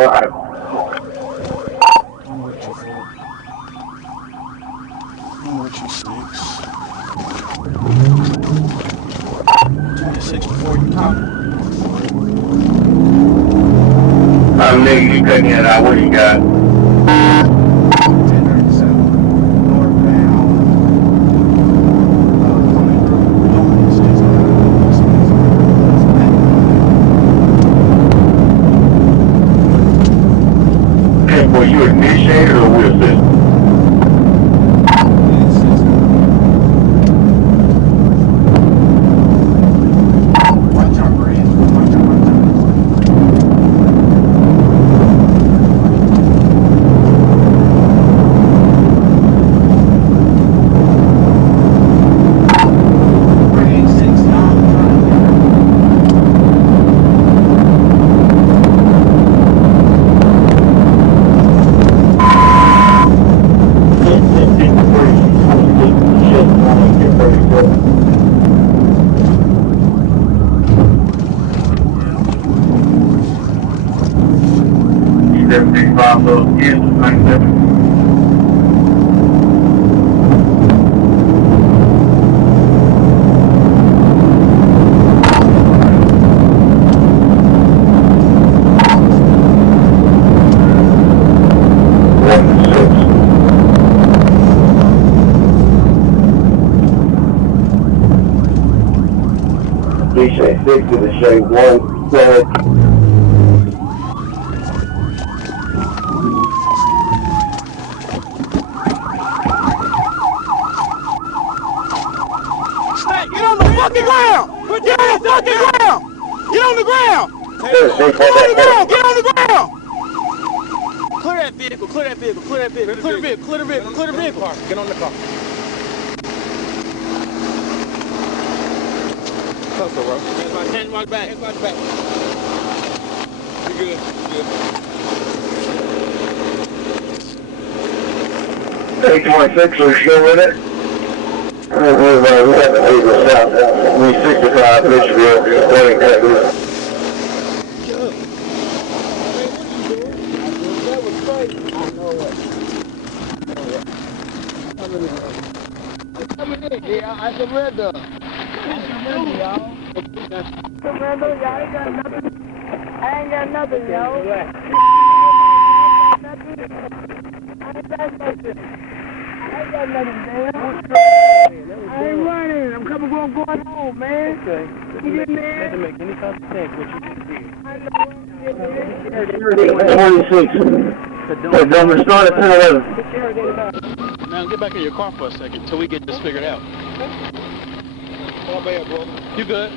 Alright. I'm with you, Philip. I'm with you, 6. 26 before you pop. Nigga, you couldn't get out. What do you got? 1037 northbound. Coming through Dumas. Hey, boy, you initiated or with this? Desha 6 to the shade 1, clear. Get on the fucking ground! Get on the fucking ground! Get on the ground! Get on the ground! Get on the ground! Clear that vehicle, clear that vehicle, clear that vehicle, clear the vehicle, clear the vehicle, clear the vehicle. Get on the car. Close, bro. Hands watch back. Hands watch back. You good, you good. 826, are you still with it? We 65 Mitchell, going Cadillac. That was crazy. I know it. Coming in, yeah, I surrender. Y'all. Surrender, y'all ain't got nothing. I ain't got nothing, y'all. I ain't got nothing. I ain't got nothing, man. I ain't running. I'm coming home, going home, man. Okay. You get me? Doesn't make any kind of sense what you just did. I know. 26. Dumas, start at 1011. Man, get back in your car for a second till we get this figured out. My bad, bro. You good?